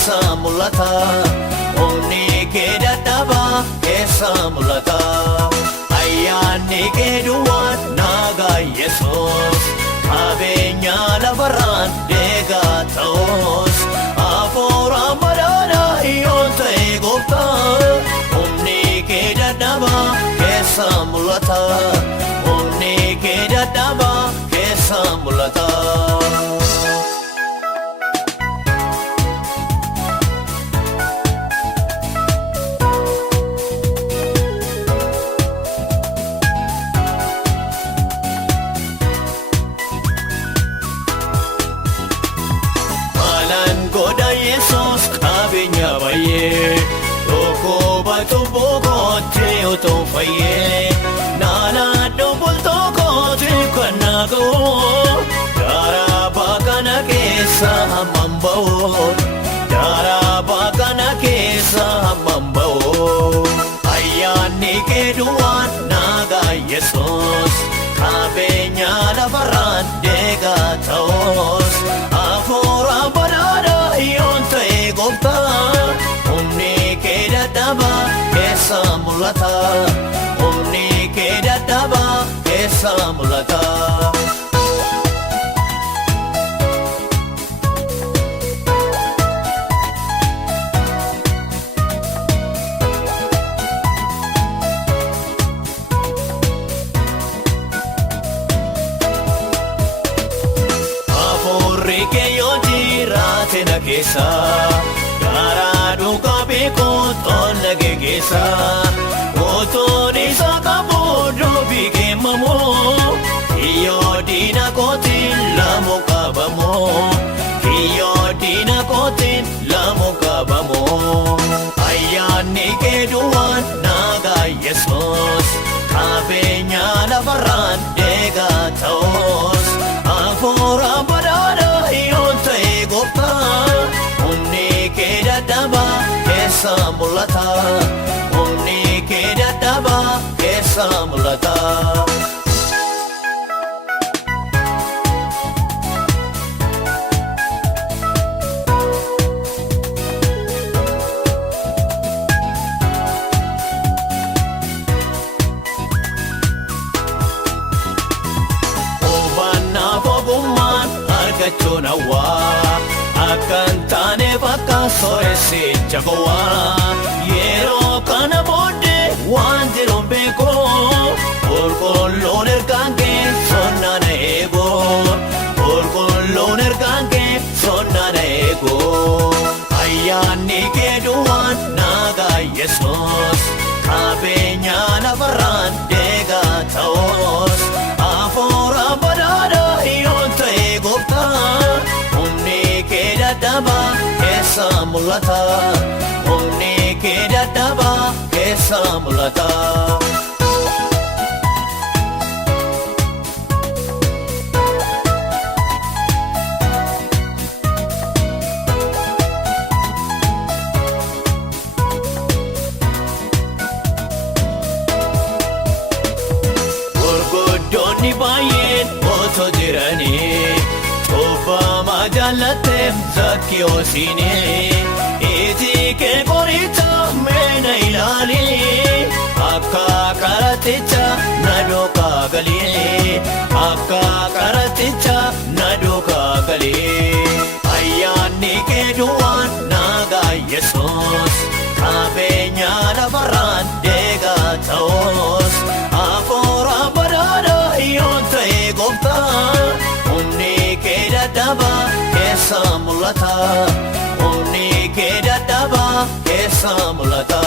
keessa mul'ata. Humni kee dadhabaa keessa mul'ata. Ayyaanni kee duwwaan nagaa Yesuus. Qabeenya lafarraan deegaa ta'us. Hafuura madaadhaa yoo ta'e gooftaa. Humni kee dadhabaa keessa mul'ata. Humni kee dadhabaa keessa mul'ata. Yesus qabeenya baay'ee dhukkuba cubbuu kootti utuu fayyee naannoo bultoo kootti kan naga'u garaa baakana keessa hammam ba'u garaa baakana keessa hammam ba'u. Ayyaanni kee duwwaan nagaa Yesus qabeenya lafarraan deegaa ta'us hafuura badaadhaa yoo ta'e gooftaa. Humni kee dadhabaa keessa mul'ata. Humni kee dadhabaa keessa mul'ata. Hafuurri kee yoo jiraate na keessa. Garaa dhugaa beekuu tola geessa. Otoon isa qabu dubbii keemamoo. Kiyyoo diina kootiin lamu qabamoo. Kiyyoo diina kootiin lamu qabamoo. Ayyaanni kee duwwaan nagaa Yesuus. Qabeenya lafarraan deegaa ta'us. Hafuura badaadhaa yoo ta'e gooftaa. Humni kee dadhabaa keessa mul'ata. Humni kee dadhabaa keessa mul'ata. Hubannaaf ogummaan argachuun hawwaa. Akkan taane bakka sooressicha gowwaa. Yeroo kana booddee waan jiruun beekoo. Qulqulluun ergaan kee sonnana eegoo. Qulqulluun ergaan kee sonnana eegoo. Ayyaanni kee duwwaan nagaa Yesuus. Qabeenya lafarraan deegaa ta'us. Hafuura badaadhaa yoo ta'e gooftaa. Humni kee dadhabaa keessa mul'ata. Humni kee dadhabaa keessa mul'ata. Gurguddoonni baay'een otoo jiranii. Obama jalateem Zakkiyoosiini. Iji kee qoricha meena ilaali. Akka karaticha na duukaa gali. Akka karaticha na duukaa gali. Ayyaanni kee duwwaan nagaa Yesuus. Qabeenya lafarraan deegaa ta'us. Hafuura badaadhaa yoo ta'e gooftaa. Humni kee dadhabaa keessa mul'ata. Humni kee dadhabaa keessa mul'ata.